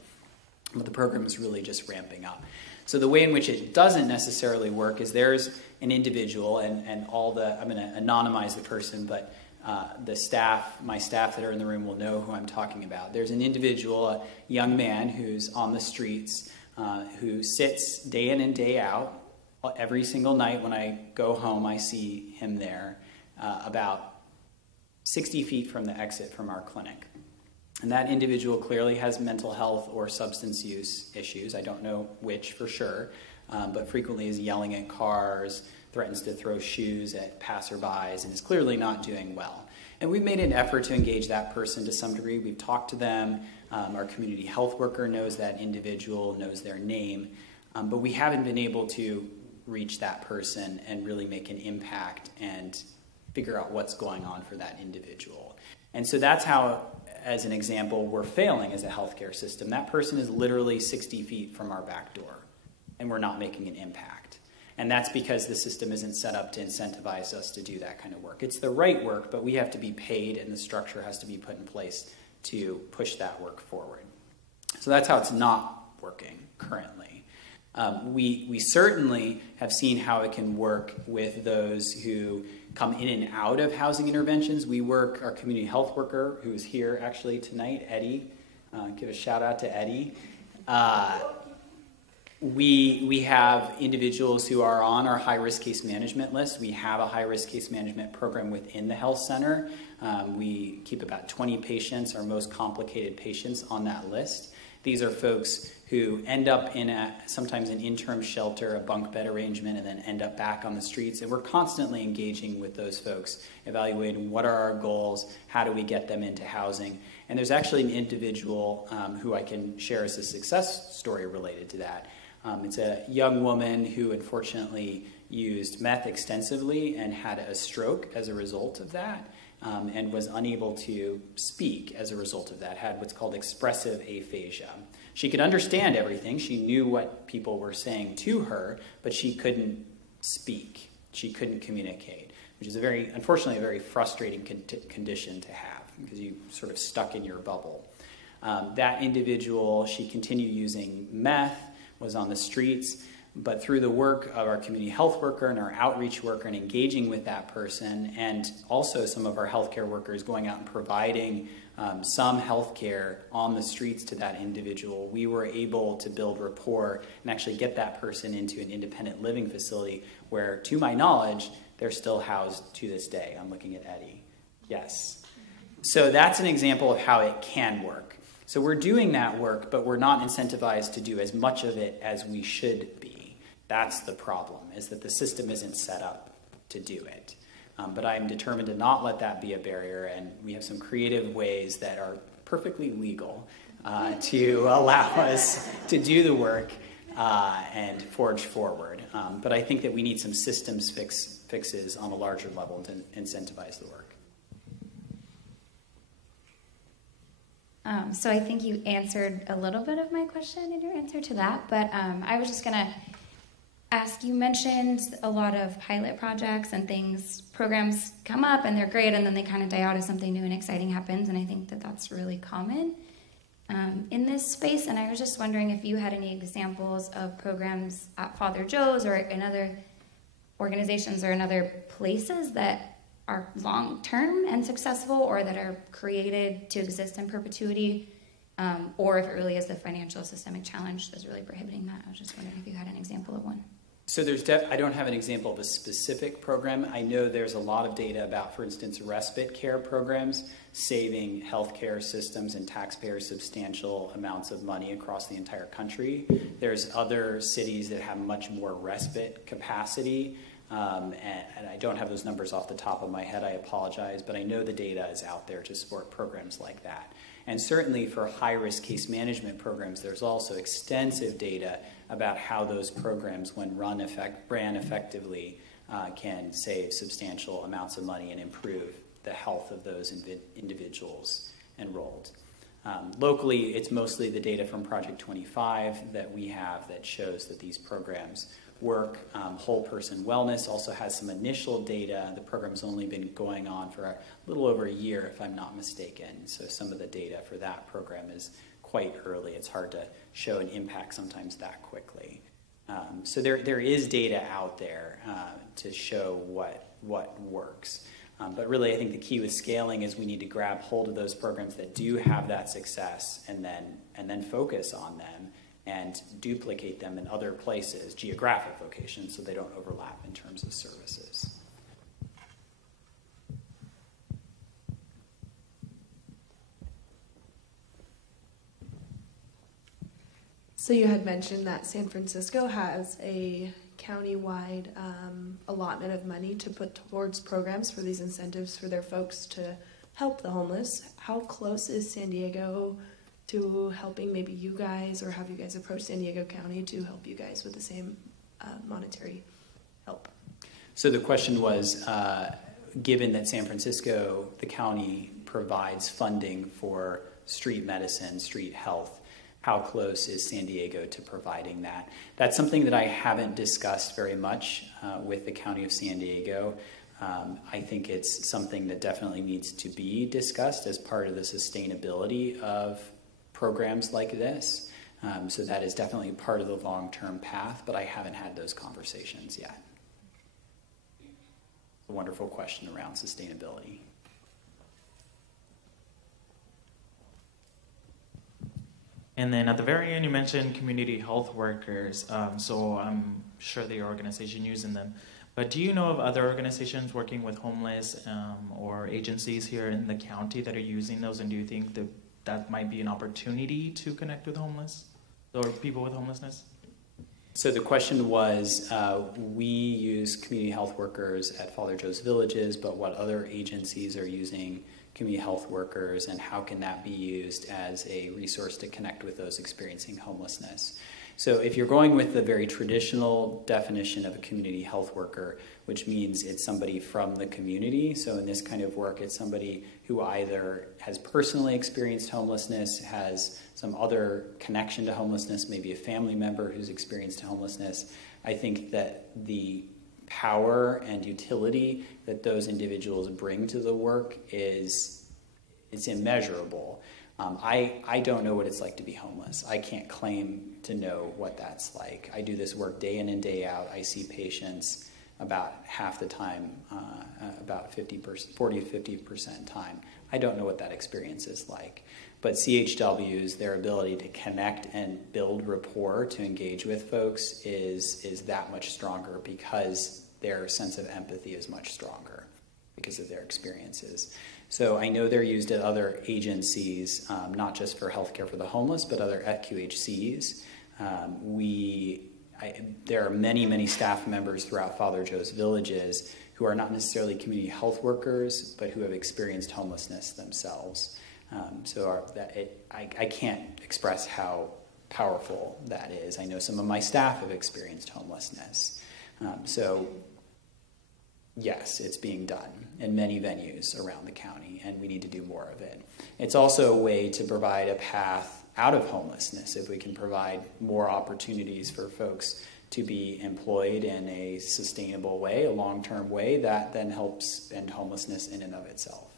but the program is really just ramping up. So the way in which it doesn't necessarily work is there's an individual, and I'm going to anonymize the person, but my staff that are in the room will know who I'm talking about. There's an individual, a young man who's on the streets, who sits day in and day out. Every single night when I go home, I see him there, about 60 feet from the exit from our clinic. And that individual clearly has mental health or substance use issues. I don't know which for sure, but frequently is yelling at cars, threatens to throw shoes at passerbys, and is clearly not doing well. And we've made an effort to engage that person to some degree. We've talked to them. Our community health worker knows that individual, knows their name, but we haven't been able to reach that person and really make an impact and figure out what's going on for that individual. And so that's how, as an example, we're failing as a healthcare system. That person is literally 60 feet from our back door. and we're not making an impact. And that's because the system isn't set up to incentivize us to do that kind of work. It's the right work, but we have to be paid, and the structure has to be put in place to push that work forward. So that's how it's not working currently. We certainly have seen how it can work with those who come in and out of housing interventions. Our community health worker, who's here actually tonight, Eddie, give a shout out to Eddie. We have individuals who are on our high-risk case management list. We have a high-risk case management program within the health center. We keep about 20 patients, our most complicated patients, on that list. These are folks who end up in sometimes an interim shelter, a bunk bed arrangement, and then end up back on the streets. And we're constantly engaging with those folks, evaluating what are our goals, how do we get them into housing. And there's actually an individual who I can share as a success story related to that. It's a young woman who unfortunately used meth extensively and had a stroke as a result of that, and was unable to speak as a result of that, had what's called expressive aphasia. She could understand everything. She knew what people were saying to her, but she couldn't speak. She couldn't communicate, which is unfortunately a very frustrating condition to have, because you're sort of stuck in your bubble. That individual, she continued using meth, was on the streets, but through the work of our community health worker and our outreach worker and engaging with that person, and also some of our healthcare workers going out and providing some healthcare on the streets to that individual, we were able to build rapport and actually get that person into an independent living facility where, to my knowledge, they're still housed to this day. I'm looking at Eddie. Yes. So that's an example of how it can work. So we're doing that work, but we're not incentivized to do as much of it as we should be. That's the problem, is that the system isn't set up to do it. But I'm determined to not let that be a barrier, and we have some creative ways that are perfectly legal to allow us to do the work and forge forward. But I think that we need some systems fixes on a larger level to incentivize the work. So I think you answered a little bit of my question in your answer to that, but I was just going to ask, you mentioned a lot of pilot projects and programs come up and they're great, and then they kind of die out as something new and exciting happens, and I think that that's really common in this space, and I was just wondering if you had any examples of programs at Father Joe's or in other organizations or in other places that are long-term and successful, or that are created to exist in perpetuity, or if it really is the financial systemic challenge that's really prohibiting that. I was just wondering if you had an example of one. So I don't have an example of a specific program. I know there's a lot of data about, for instance, respite care programs saving healthcare systems and taxpayers substantial amounts of money across the entire country. There's other cities that have much more respite capacity. And I don't have those numbers off the top of my head, I apologize, but I know the data is out there to support programs like that. And certainly for high-risk case management programs, there's also extensive data about how those programs, when ran effectively, can save substantial amounts of money and improve the health of those individuals enrolled. Locally, it's mostly the data from Project 25 that we have that shows that these programs work. Whole Person Wellness also has some initial data. The program's only been going on for a little over a year, if I'm not mistaken. So some of the data for that program is quite early. It's hard to show an impact sometimes that quickly. So there is data out there to show what works. But really, I think the key with scaling is we need to grab hold of those programs that do have that success and then focus on them and duplicate them in other places, geographic locations, so they don't overlap in terms of services. So you had mentioned that San Francisco has a county-wide allotment of money to put towards programs for these incentives for their folks to help the homeless. How close is San Diego to helping maybe you guys, or have you guys approached San Diego County to help you guys with the same monetary help? So the question was, given that San Francisco, the county, provides funding for street medicine, street health, how close is San Diego to providing that? That's something that I haven't discussed very much with the County of San Diego. I think it's something that definitely needs to be discussed as part of the sustainability of programs like this. So that is definitely part of the long-term path, but I haven't had those conversations yet. A wonderful question around sustainability. And then at the very end, you mentioned community health workers. So I'm sure the organization using them. But do you know of other organizations working with homeless or agencies here in the county that are using those? And do you think that that might be an opportunity to connect with homeless or people with homelessness? So the question was, we use community health workers at Father Joe's Villages, but what other agencies are using community health workers, and how can that be used as a resource to connect with those experiencing homelessness? So if you're going with the very traditional definition of a community health worker, which means it's somebody from the community, so in this kind of work, it's somebody who either has personally experienced homelessness, has some other connection to homelessness, maybe a family member who's experienced homelessness. I think that the power and utility that those individuals bring to the work is immeasurable. I don't know what it's like to be homeless. I can't claim to know what that's like. I do this work day in and day out. I see patients about half the time, about 40 to 50% time. I don't know what that experience is like. But CHWs, their ability to connect and build rapport, to engage with folks is that much stronger because their sense of empathy is much stronger because of their experiences. So I know they're used at other agencies, not just for healthcare for the homeless, but other FQHCs. There are many, many staff members throughout Father Joe's Villages who are not necessarily community health workers, but who have experienced homelessness themselves. I can't express how powerful that is. I know some of my staff have experienced homelessness. Yes, it's being done in many venues around the county, and we need to do more of it. It's also a way to provide a path out of homelessness. If we can provide more opportunities for folks to be employed in a sustainable way, a long-term way, that then helps end homelessness in and of itself.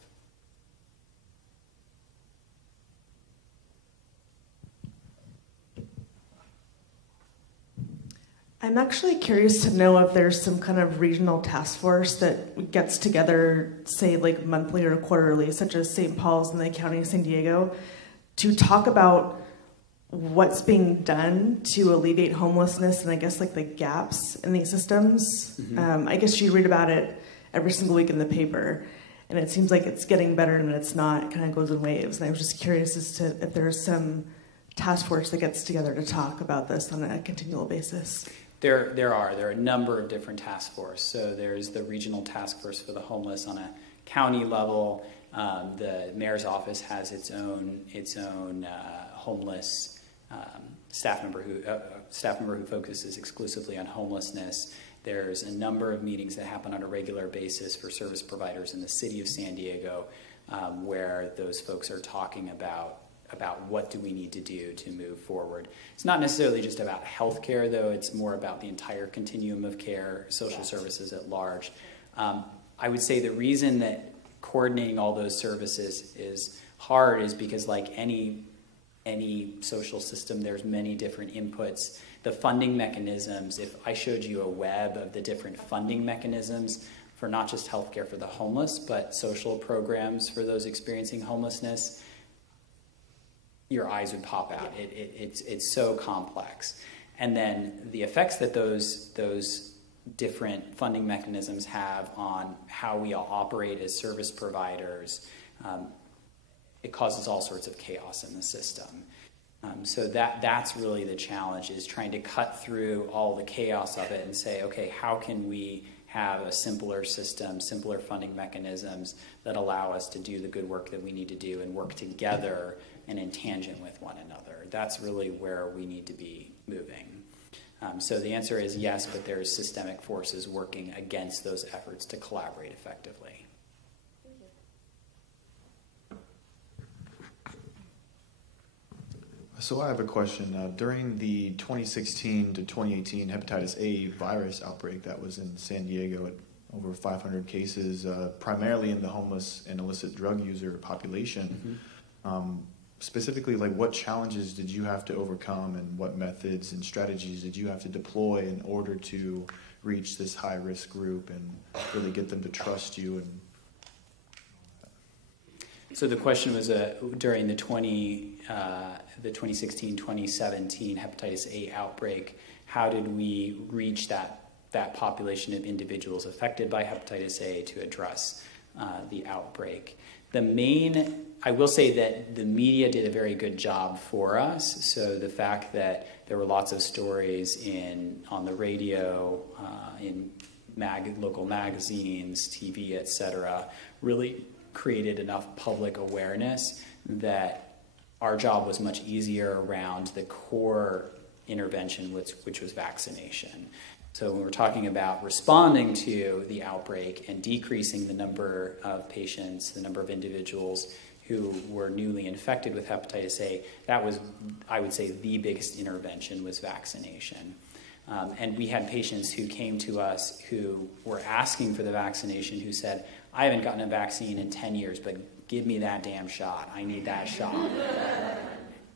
I'm actually curious to know if there's some kind of regional task force that gets together, say like monthly or quarterly, such as St. Paul's and the County of San Diego, to talk about what's being done to alleviate homelessness and I guess like the gaps in these systems. Mm-hmm. I guess you read about it every single week in the paper, and it seems like it's getting better and it's not. It kind of goes in waves. And I was just curious as to if there's some task force that gets together to talk about this on a continual basis. There are a number of different task forces. So there's the regional task force for the homeless on a county level. The mayor's office has its own homeless staff member who focuses exclusively on homelessness. There's a number of meetings that happen on a regular basis for service providers in the city of San Diego, where those folks are talking about what do we need to do to move forward. It's not necessarily just about healthcare, though. It's more about the entire continuum of care, social services at large. I would say the reason that coordinating all those services is hard is because, like any social system, there's many different inputs. The funding mechanisms, if I showed you a web of the different funding mechanisms for not just healthcare for the homeless, but social programs for those experiencing homelessness, your eyes would pop out. It's so complex. And then the effects that those different funding mechanisms have on how we all operate as service providers, it causes all sorts of chaos in the system. So that's really the challenge, is trying to cut through all the chaos of it and say, okay, how can we have a simpler system, simpler funding mechanisms that allow us to do the good work that we need to do and work together and in tangent with one another. That's really where we need to be moving. So the answer is yes, but there's systemic forces working against those efforts to collaborate effectively. So I have a question. During the 2016 to 2018 hepatitis A virus outbreak that was in San Diego at over 500 cases, primarily in the homeless and illicit drug user population, specifically, like what challenges did you have to overcome and what methods and strategies did you have to deploy in order to reach this high-risk group and really get them to trust you? And so the question was during the 2016-2017 hepatitis A outbreak, how did we reach that population of individuals affected by hepatitis A to address the outbreak? I will say that the media did a very good job for us. So the fact that there were lots of stories on the radio, in local magazines, TV, etc., really created enough public awareness that our job was much easier around the core intervention, which was vaccination. So when we're talking about responding to the outbreak and decreasing the number of patients, the number of individuals who were newly infected with hepatitis A, that was, I would say, the biggest intervention was vaccination. And we had patients who came to us who were asking for the vaccination who said, I haven't gotten a vaccine in 10 years, but give me that damn shot. I need that shot.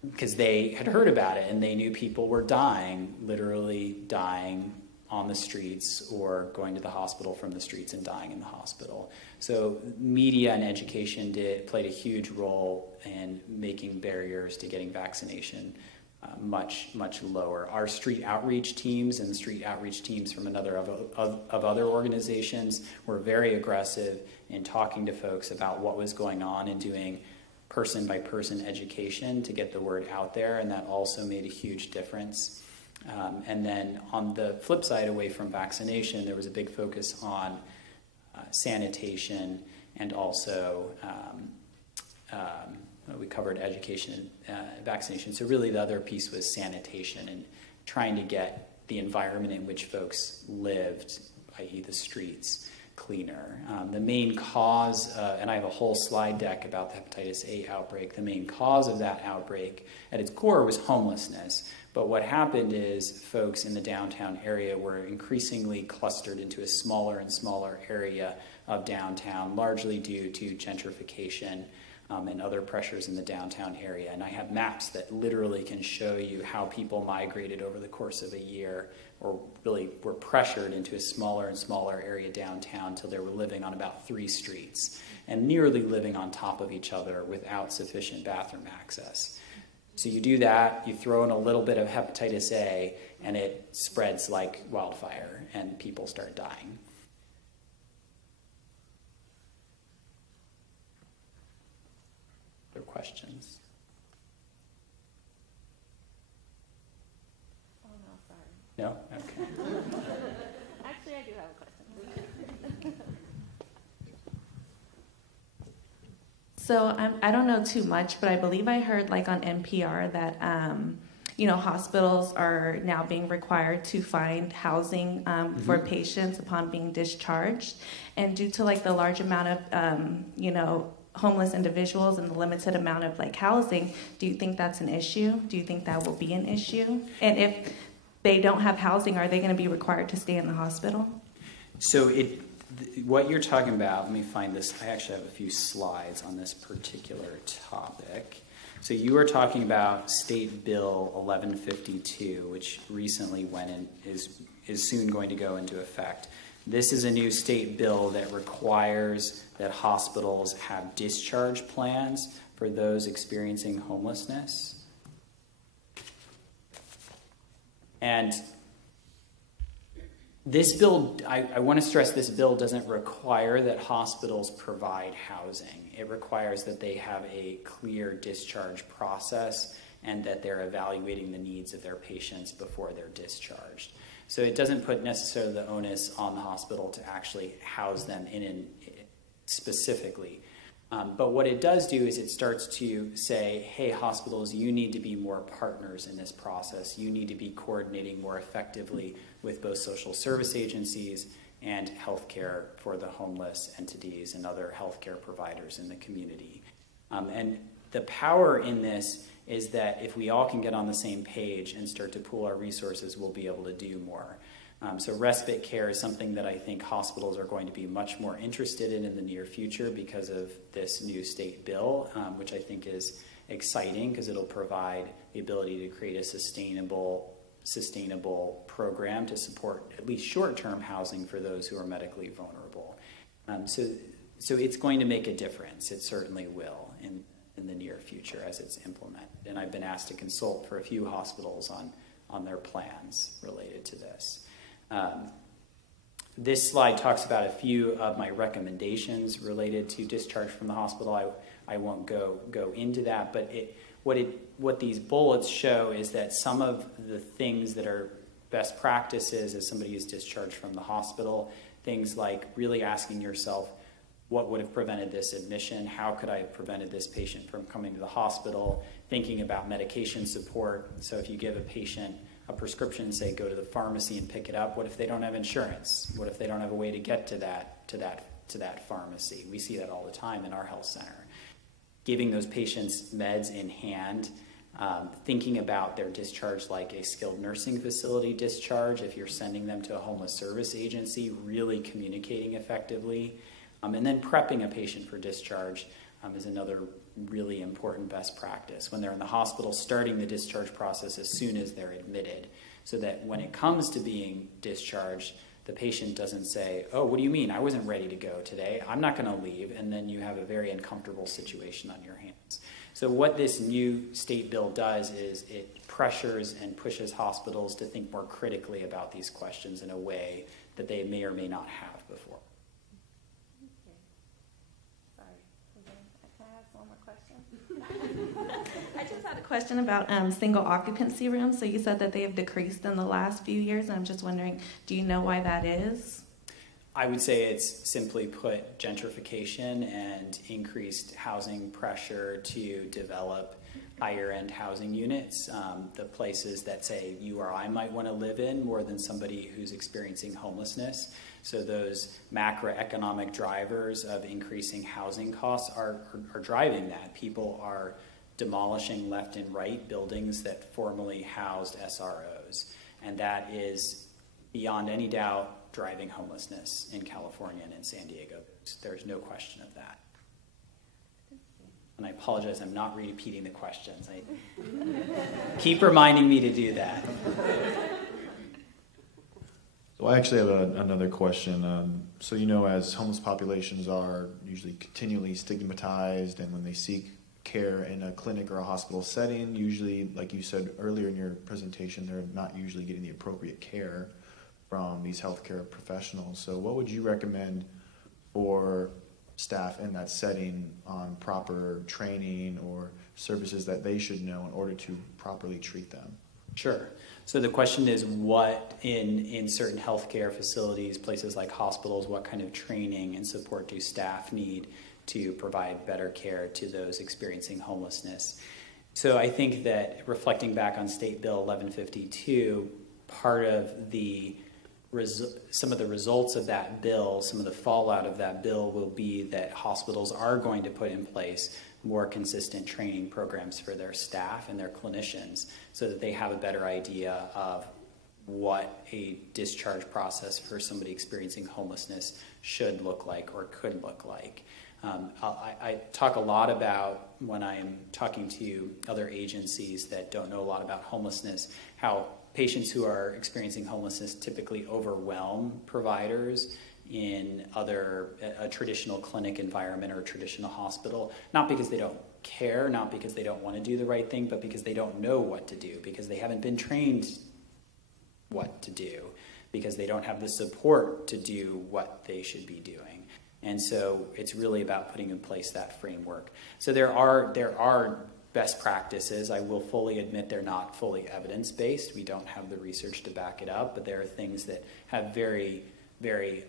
Because they had heard about it and they knew people were dying, literally dying on the streets or going to the hospital from the streets and dying in the hospital. So media and education played a huge role in making barriers to getting vaccination much, much lower. Our street outreach teams and the street outreach teams from other organizations were very aggressive in talking to folks about what was going on and doing person-by-person education to get the word out there, and that also made a huge difference. And then on the flip side, away from vaccination, there was a big focus on sanitation and also we covered education and vaccination. So really the other piece was sanitation and trying to get the environment in which folks lived, i.e. the streets, cleaner. The main cause, and I have a whole slide deck about the hepatitis A outbreak, the main cause of that outbreak at its core was homelessness. But what happened is folks in the downtown area were increasingly clustered into a smaller and smaller area of downtown, largely due to gentrification and other pressures in the downtown area. And I have maps that literally can show you how people migrated over the course of a year or really were pressured into a smaller and smaller area downtown until they were living on about 3 streets and nearly living on top of each other without sufficient bathroom access. So you do that, you throw in a little bit of hepatitis A, and it spreads like wildfire, and people start dying. Other questions? Oh, no, sorry. No? Okay. Actually, I do have a question. So I don't know too much, but I believe I heard like on NPR that hospitals are now being required to find housing for patients upon being discharged, and due to like the large amount of homeless individuals and the limited amount of like housing, do you think that's an issue? Do you think that will be an issue? And if they don't have housing, are they going to be required to stay in the hospital? So what you're talking about, let me find this. I actually have a few slides on this particular topic. So you are talking about State Bill 1152, which recently went in, is soon going to go into effect. This is a new state bill that requires that hospitals have discharge plans for those experiencing homelessness. And this bill, I want to stress, this bill doesn't require that hospitals provide housing. It requires that they have a clear discharge process and that they're evaluating the needs of their patients before they're discharged. So it doesn't put necessarily the onus on the hospital to actually house them specifically. But what it does do is it starts to say, hey, hospitals, you need to be more partners in this process. You need to be coordinating more effectively with both social service agencies and healthcare for the homeless entities and other healthcare providers in the community. And the power in this is that if we all can get on the same page and start to pool our resources, we'll be able to do more. So respite care is something that I think hospitals are going to be much more interested in the near future because of this new state bill, which I think is exciting because it'll provide the ability to create a sustainable program to support at least short-term housing for those who are medically vulnerable. So it's going to make a difference. It certainly will in the near future as it's implemented. And I've been asked to consult for a few hospitals on their plans related to this. This slide talks about a few of my recommendations related to discharge from the hospital. I won't go into that, but what these bullets show is that some of the things that are best practices as somebody is discharged from the hospital, things like really asking yourself, what would have prevented this admission? How could I have prevented this patient from coming to the hospital? Thinking about medication support. So if you give a patient a prescription and say, go to the pharmacy and pick it up, what if they don't have insurance? What if they don't have a way to get to that pharmacy? We see that all the time in our health center. Giving those patients meds in hand, thinking about their discharge like a skilled nursing facility discharge, if you're sending them to a homeless service agency, really communicating effectively. And then prepping a patient for discharge is another really important best practice. When they're in the hospital, starting the discharge process as soon as they're admitted, so that when it comes to being discharged, the patient doesn't say, oh, what do you mean? I wasn't ready to go today. I'm not going to leave. And then you have a very uncomfortable situation on your hands. So what this new state bill does is it pressures and pushes hospitals to think more critically about these questions in a way that they may or may not have before. I just had a question about single occupancy rooms. So you said that they have decreased in the last few years, and I'm just wondering, do you know why that is? I would say it's simply put gentrification and increased housing pressure to develop higher end housing units, the places that say you or I might want to live in more than somebody who's experiencing homelessness. So those macroeconomic drivers of increasing housing costs are driving that. People are demolishing left and right buildings that formerly housed SROs. And that is, beyond any doubt, driving homelessness in California and in San Diego. There's no question of that. And I apologize, I'm not repeating the questions. I keep reminding me to do that. So I actually have another question. So as homeless populations are usually continually stigmatized, and when they seek care in a clinic or a hospital setting, usually, like you said earlier in your presentation, they're not usually getting the appropriate care from these healthcare professionals. So what would you recommend for staff in that setting on proper training or services that they should know in order to properly treat them? Sure. So the question is, what in certain healthcare facilities, places like hospitals, what kind of training and support do staff need to provide better care to those experiencing homelessness? So I think that reflecting back on State Bill 1152, part of some of the results of that bill, some of the fallout of that bill will be that hospitals are going to put in place more consistent training programs for their staff and their clinicians so that they have a better idea of what a discharge process for somebody experiencing homelessness should look like or could look like. I talk a lot about, when I'm talking to other agencies that don't know a lot about homelessness, how patients who are experiencing homelessness typically overwhelm providers in a traditional clinic environment or a traditional hospital, not because they don't care, not because they don't want to do the right thing, but because they don't know what to do, because they haven't been trained what to do, because they don't have the support to do what they should be doing. And so it's really about putting in place that framework. So there are best practices. I will fully admit they're not fully evidence-based. We don't have the research to back it up, but there are things that have very, very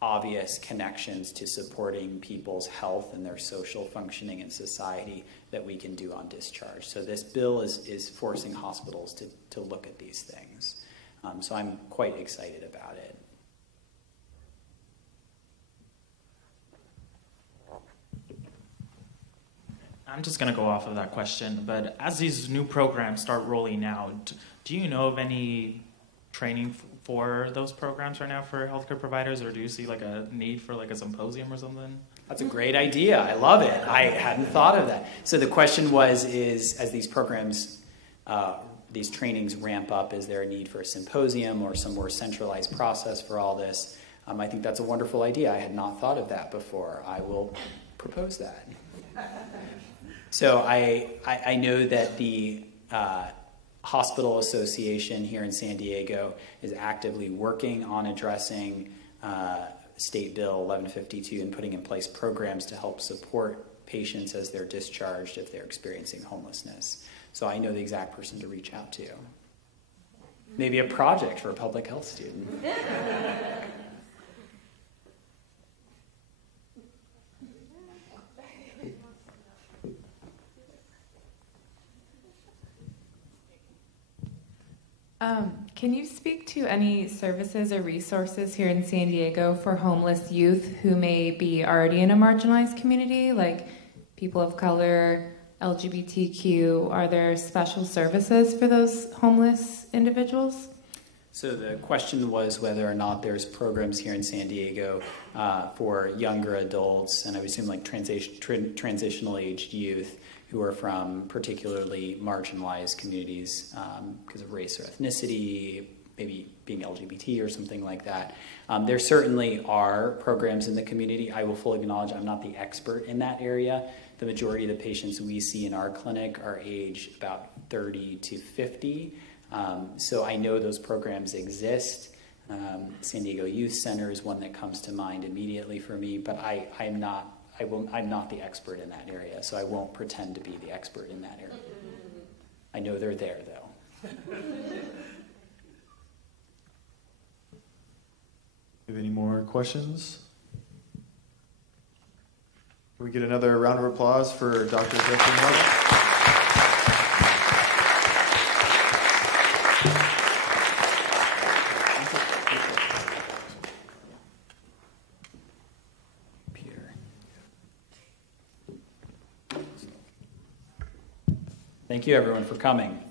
obvious connections to supporting people's health and their social functioning in society that we can do on discharge. So this bill is forcing hospitals to look at these things. So I'm quite excited about it. I'm just going to go off of that question, but as these new programs start rolling out, do you know of any training for those programs right now for healthcare providers, or do you see like a need for like a symposium or something? That's a great idea. I love it. I hadn't thought of that. So the question is as these programs, these trainings ramp up, is there a need for a symposium or some more centralized process for all this? I think that's a wonderful idea. I had not thought of that before. I will propose that. So I know that the Hospital Association here in San Diego is actively working on addressing State Bill 1152 and putting in place programs to help support patients as they're discharged if they're experiencing homelessness. So I know the exact person to reach out to. Maybe a project for a public health student. Can you speak to any services or resources here in San Diego for homeless youth who may be already in a marginalized community, like people of color, LGBTQ? Are there special services for those homeless individuals? So the question was whether or not there's programs here in San Diego for younger adults, and I would assume like transitional aged youth who are from particularly marginalized communities because of race or ethnicity, maybe being LGBT or something like that. There certainly are programs in the community. I will fully acknowledge I'm not the expert in that area. The majority of the patients we see in our clinic are aged about 30 to 50. So I know those programs exist. San Diego Youth Center is one that comes to mind immediately for me, but I'm not the expert in that area, so I won't pretend to be the expert in that area. I know they're there, though. Have any more questions? Can we get another round of applause for Dr. Jeffrey Martin? Thank you, everyone, for coming.